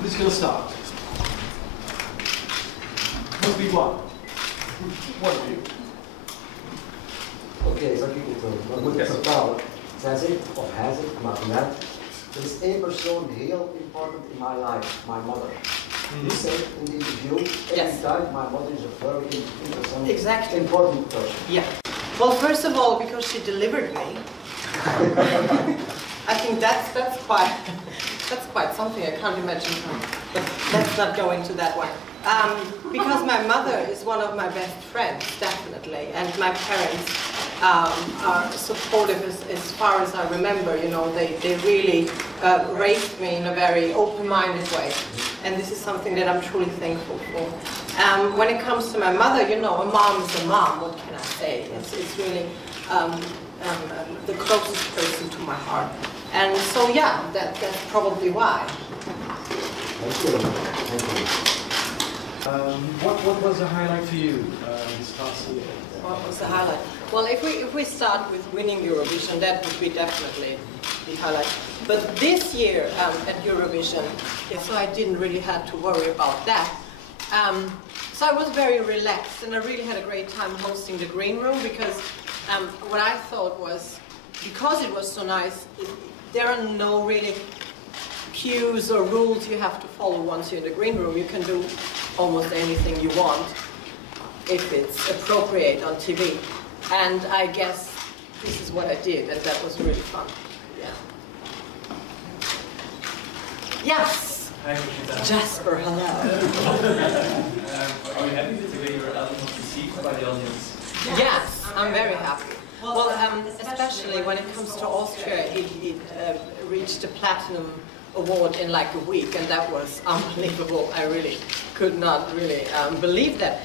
Who's going to start? Must be one. One of you. Oké, zal ik het doen. Dan moet ik vertalen. Zij zegt, of hij zegt, maar net. Er is één persoon heel important in my life, my mother. You said in the interview, every time my mother is a very interesting, important person. Yeah. Well, first of all, because she delivered me. I think that's quite something. I can't imagine. But let's not go into that one. Because my mother is one of my best friends, definitely, and my parents are supportive as far as I remember. You know, they really raised me in a very open-minded way, and this is something that I'm truly thankful for. When it comes to my mother, you know, a mom is a mom. What can I say? It's really the closest person to my heart, and so yeah, that's probably why. Thank you. Thank you. What was the highlight for you this past year? What was the highlight? Well, if we start with winning Eurovision, that would be definitely the highlight. But this year at Eurovision, so I didn't really have to worry about that. So I was very relaxed, and I really had a great time hosting the green room, because what I thought was, because it was so nice, there are no really cues or rules you have to follow once you're in the green room. You can do almost anything you want if it's appropriate on TV. And I guess this is what I did, and that was really fun. Yeah. Yes! Hi, Conchita. Jasper, hello. Are you happy with the way your album was received by the audience? Yes, I'm very happy. Well, especially when it comes to Austria, it reached a platinum award in like a week, and that was unbelievable. I really could not really believe that.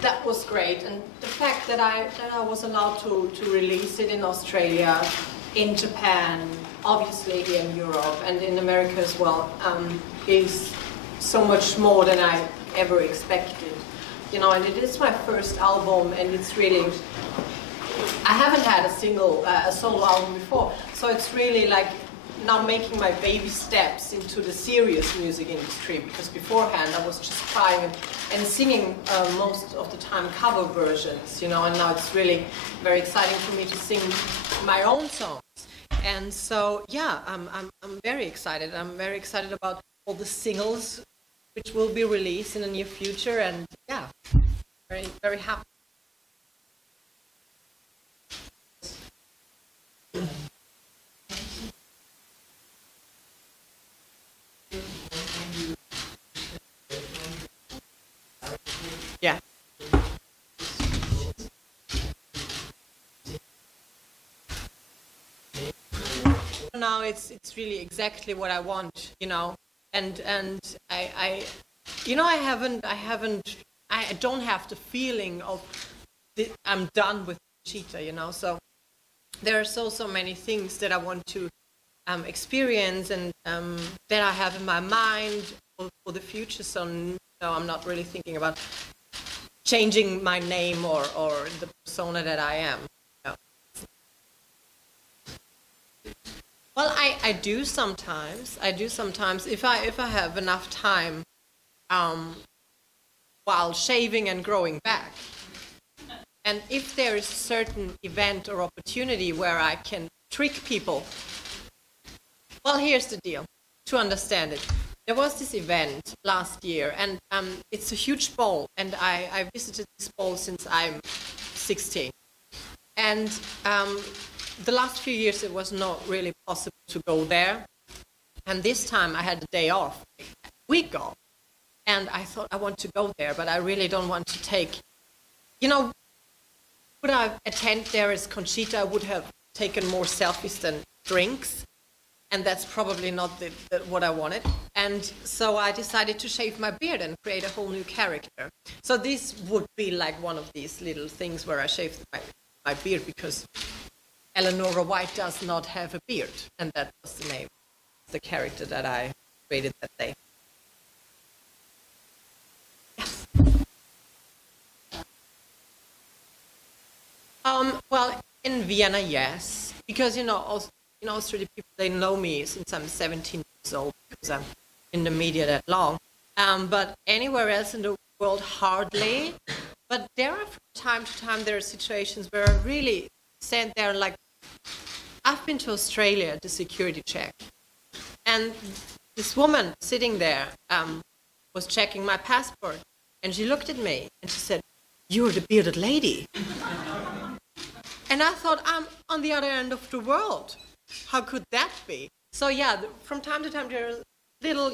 That was great, and the fact that I was allowed to release it in Australia, in Japan, obviously here in Europe, and in America as well, is so much more than I ever expected. You know, and it is my first album, and it's really, I haven't had a solo album before, so it's really like now making my baby steps into the serious music industry, because beforehand I was just trying and singing most of the time cover versions, you know, and now it's really very exciting for me to sing my own songs. And so, yeah, I'm very excited. I'm very excited about all the singles which will be released in the near future, and yeah, very, very happy. Yeah. Now it's really exactly what I want, you know, and I you know, I don't have the feeling of I'm done with Conchita, you know. So there are so many things that I want to experience, and that I have in my mind for the future. So no, I'm not really thinking about changing my name or the persona that I am. No. Well, I do sometimes. If I have enough time while shaving and growing back. And if there is a certain event or opportunity where I can trick people, well, here's the deal, to understand it. There was this event last year, and it's a huge ball, and I visited this ball since I'm 16. And the last few years it was not really possible to go there. And this time I had a day off, a week off. And I thought I want to go there, but I really don't want to take, you know, would I attend there as Conchita, I would have taken more selfies than drinks. And that's probably not what I wanted. And so I decided to shave my beard and create a whole new character. So this would be like one of these little things where I shaved my beard, because Eleanor White does not have a beard. And that was the name, the character that I created that day. Yes. Well, in Vienna, yes. Because, you know, in Austria, people, they know me since I'm 17 years old, because I'm in the media that long. But anywhere else in the world, hardly. But there are, from time to time, there are situations where I really stand there like, I've been to Australia at the security check. And this woman sitting there was checking my passport. And she looked at me and she said, "You're the bearded lady." And I thought, I'm on the other end of the world. How could that be? So yeah, from time to time there are little,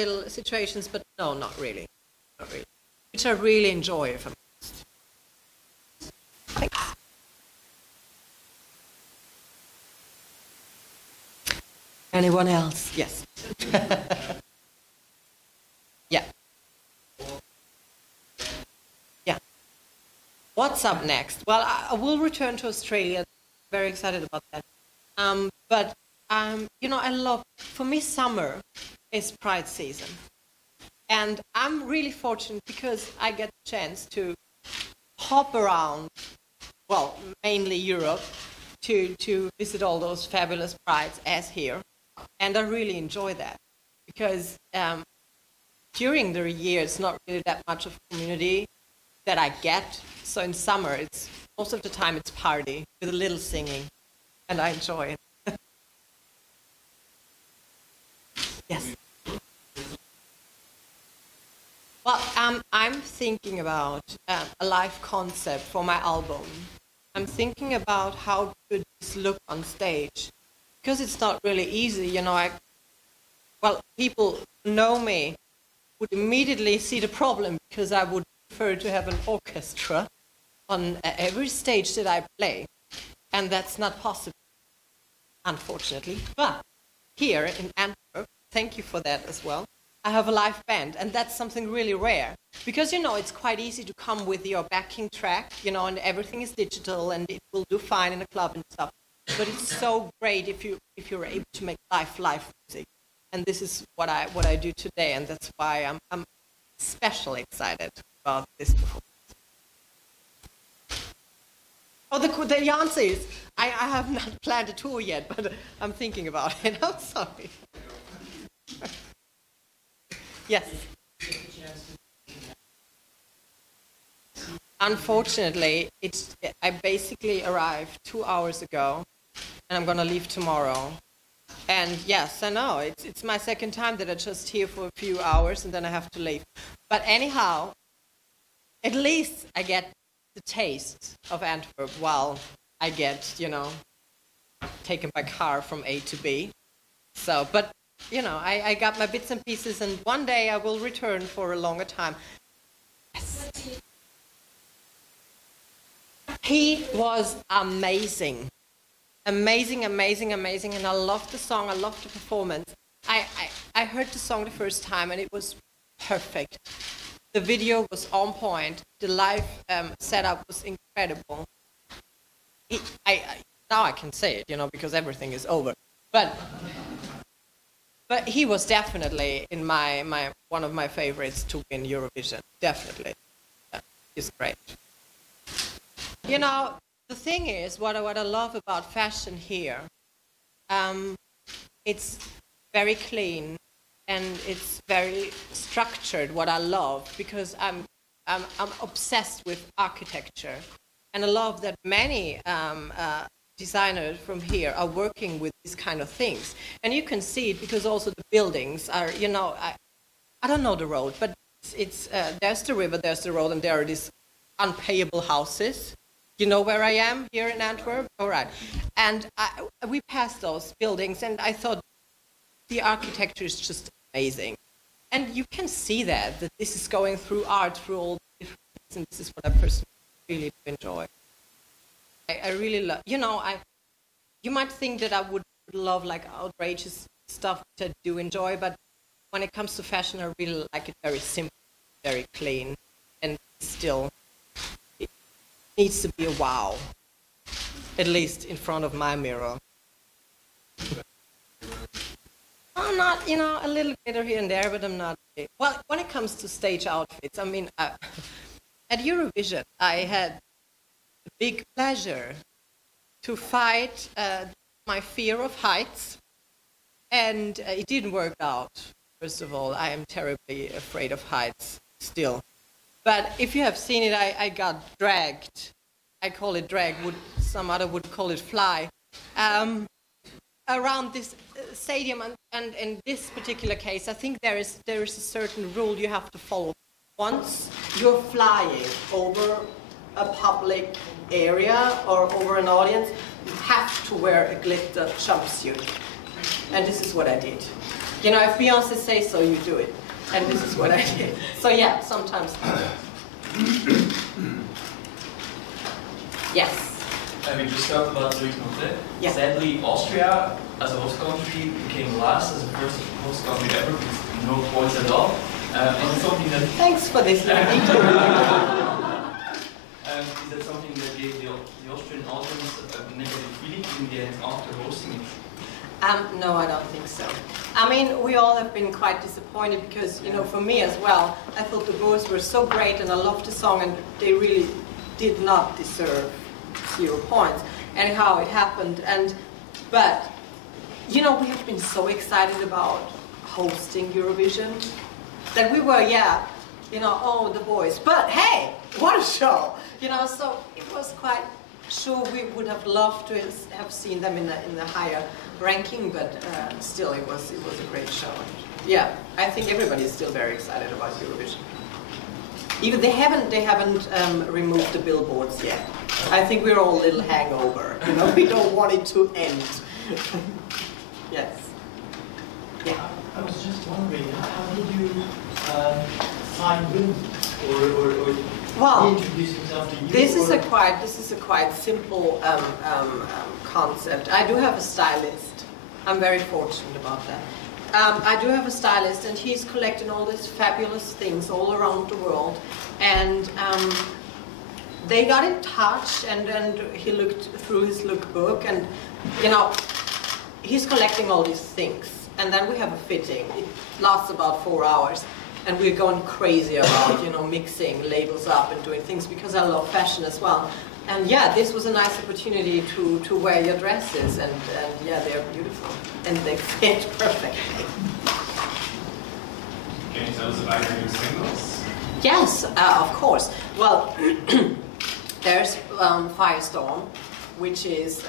little situations, but no, not really. Not really. Which I really enjoy, if I'm honest. Thanks. Anyone else? Yes. Yeah. Yeah. What's up next? Well, I will return to Australia. Very excited about that. But I love, for me, summer is Pride season. And I'm really fortunate because I get the chance to hop around, well, mainly Europe, to visit all those fabulous prides as here. And I really enjoy that because during the year, it's not really that much of community that I get. So in summer, it's most of the time it's party with a little singing, and I enjoy it. Yes. Well, I'm thinking about a live concept for my album. I'm thinking about how could this look on stage, because it's not really easy, people who know me would immediately see the problem because I would prefer to have an orchestra on every stage that I play, and that's not possible, unfortunately. But here in Antwerp, thank you for that as well, I have a live band, and that's something really rare. Because, it's quite easy to come with your backing track, and everything is digital, and it will do fine in a club and stuff. But it's so great if you're able to make live music. And this is what I do today, and that's why I'm especially excited about this performance. Oh, the answer is, I have not planned a tour yet, but I'm thinking about it. I'm sorry. Yes. Unfortunately, I basically arrived 2 hours ago, and I'm going to leave tomorrow. And yes, I know, it's my second time that I'm just here for a few hours, and then I have to leave. But anyhow, at least I get the taste of Antwerp while I get, taken by car from A to B. So, but I got my bits and pieces, and one day I will return for a longer time. Yes. He was amazing. Amazing, amazing, amazing, and I loved the song, I loved the performance. I heard the song the first time, and it was perfect. The video was on point. The live setup was incredible. Now I can say it, because everything is over. But he was definitely in one of my favorites to win Eurovision. Definitely. Yeah, he's great. The thing is, what I love about fashion here, it's very clean and it's very structured, what I love, because I'm obsessed with architecture. And I love that many designers from here are working with these kind of things. And you can see it because also the buildings are, I don't know the road, but it's there's the river, there's the road, and there are these unpayable houses. You know where I am here in Antwerp? All right. And we passed those buildings, and I thought the architecture is just amazing. And you can see that this is going through art, through all the different things, and this is what I personally really do enjoy. I really love, you might think that I would love like outrageous stuff that I do enjoy, but when it comes to fashion, I really like it very simple, very clean, and still it needs to be a wow, at least in front of my mirror. I'm not, a little glitter here and there, but I'm not. Well, when it comes to stage outfits, I mean, at Eurovision, I had the big pleasure to fight my fear of heights, and it didn't work out First of all, I am terribly afraid of heights still. But if you have seen it, I got dragged. I call it drag, some other would call it fly, around this stadium. And in this particular case, I think there is a certain rule you have to follow. Once you're flying over a public area or over an audience, you have to wear a glitter jumpsuit. And this is what I did. You know, if Beyonce says so, you do it. And this is what I did. So yeah, sometimes. Yes. We just talked about Louis Conte. Yeah. Sadly, Austria, as a host country, became last as the first host country ever with no points at all. And it's something that... Thanks for this. Is that something that gave the Austrian audience a negative feeling in the end after hosting it? No, I don't think so. I mean, we all have been quite disappointed because, you know, for me as well, I thought the boys were so great and I loved the song and they really did not deserve 0 points. Anyhow, it happened. But, you know, we have been so excited about hosting Eurovision that we were, yeah, you know, oh, the boys. But hey, what a show! You know, so it was quite... Sure, we would have loved to have seen them in the higher ranking, but still, it was a great show. Yeah, I think everybody is still very excited about Eurovision. Even they haven't removed the billboards yet. I think we're all a little hangover. You know, we don't want it to end. Yes. Yeah. I was just wondering, how did you find Wim or well, introduce himself to you? This is a quite simple concept. I do have a stylist. I'm very fortunate about that. I do have a stylist, and he's collecting all these fabulous things all around the world. And they got in touch, and he looked through his lookbook, and you know, he's collecting all these things. And then we have a fitting. It lasts about 4 hours. And we're going crazy about, you know, mixing labels up and doing things because I love fashion as well. And yeah, this was a nice opportunity to wear your dresses, and yeah, they're beautiful and they fit perfectly. Can you tell us about your new singles? Yes, of course. Well, there's Firestorm, which is,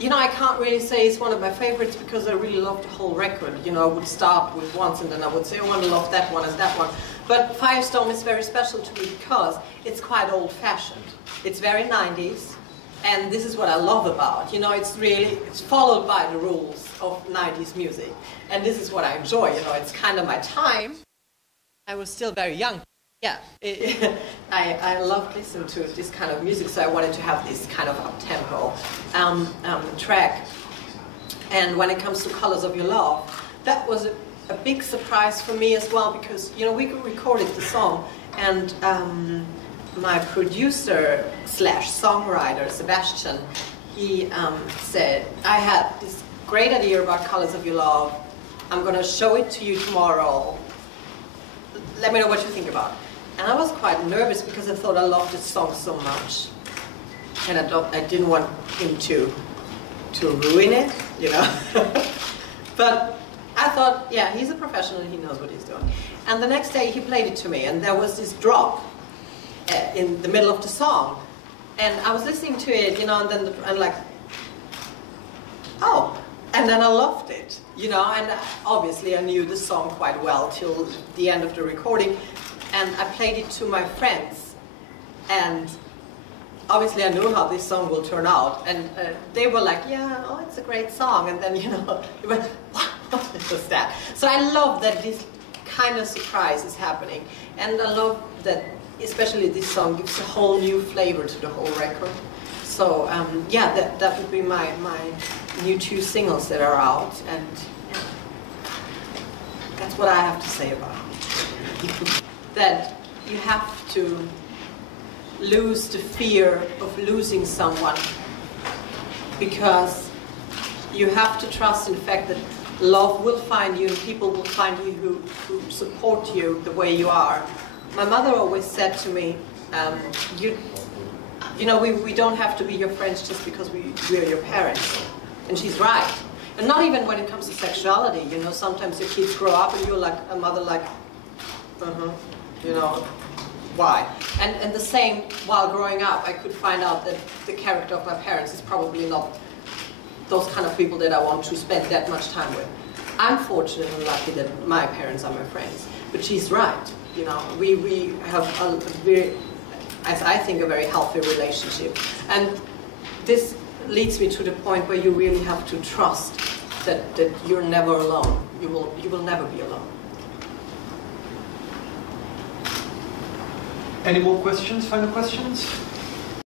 you know, I can't really say it's one of my favorites because I really love the whole record. You know, I would start with once and then I would say, oh, I love that one and that one. But Firestorm is very special to me because it's quite old-fashioned. It's very 90s, and this is what I love about. You know, it's followed by the rules of 90s music. And this is what I enjoy, you know, it's kind of my time. I was still very young. Yeah, I loved listening to this kind of music, so I wanted to have this kind of up-tempo track. And when it comes to Colors of Your Love, that was a big surprise for me as well, because, you know, we recorded the song, and my producer slash songwriter, Sebastian, he said, I had this great idea about Colors of Your Love. I'm going to show it to you tomorrow. Let me know what you think about it. And I was quite nervous because I thought I loved this song so much, and I didn't want him to ruin it, you know. But I thought, yeah, he's a professional and he knows what he's doing. And the next day he played it to me, and there was this drop in the middle of the song, and I was listening to it, you know, and then I'm like, oh, and then I loved it, you know. And obviously I knew the song quite well till the end of the recording. And I played it to my friends, and obviously I knew how this song will turn out, and they were like, yeah, oh, it's a great song, and then, you know, they went, what was that? So I love that this kind of surprise is happening, and I love that especially this song gives a whole new flavor to the whole record. So yeah, that would be my new 2 singles that are out, and yeah, that's what I have to say about it. That you have to lose the fear of losing someone, because you have to trust in the fact that love will find you and people will find you who support you the way you are. My mother always said to me, you know, we don't have to be your friends just because we are your parents. And she's right. And not even when it comes to sexuality, you know, sometimes your kids grow up and you're like a mother like, you know, why? And the same, while growing up, I could find out that the character of my parents is probably not those kind of people that I want to spend that much time with. I'm fortunate and lucky that my parents are my friends. But she's right, you know, we have a very, as I think, a very healthy relationship. And this leads me to the point where you really have to trust that you're never alone. You will never be alone. Any more questions, final questions?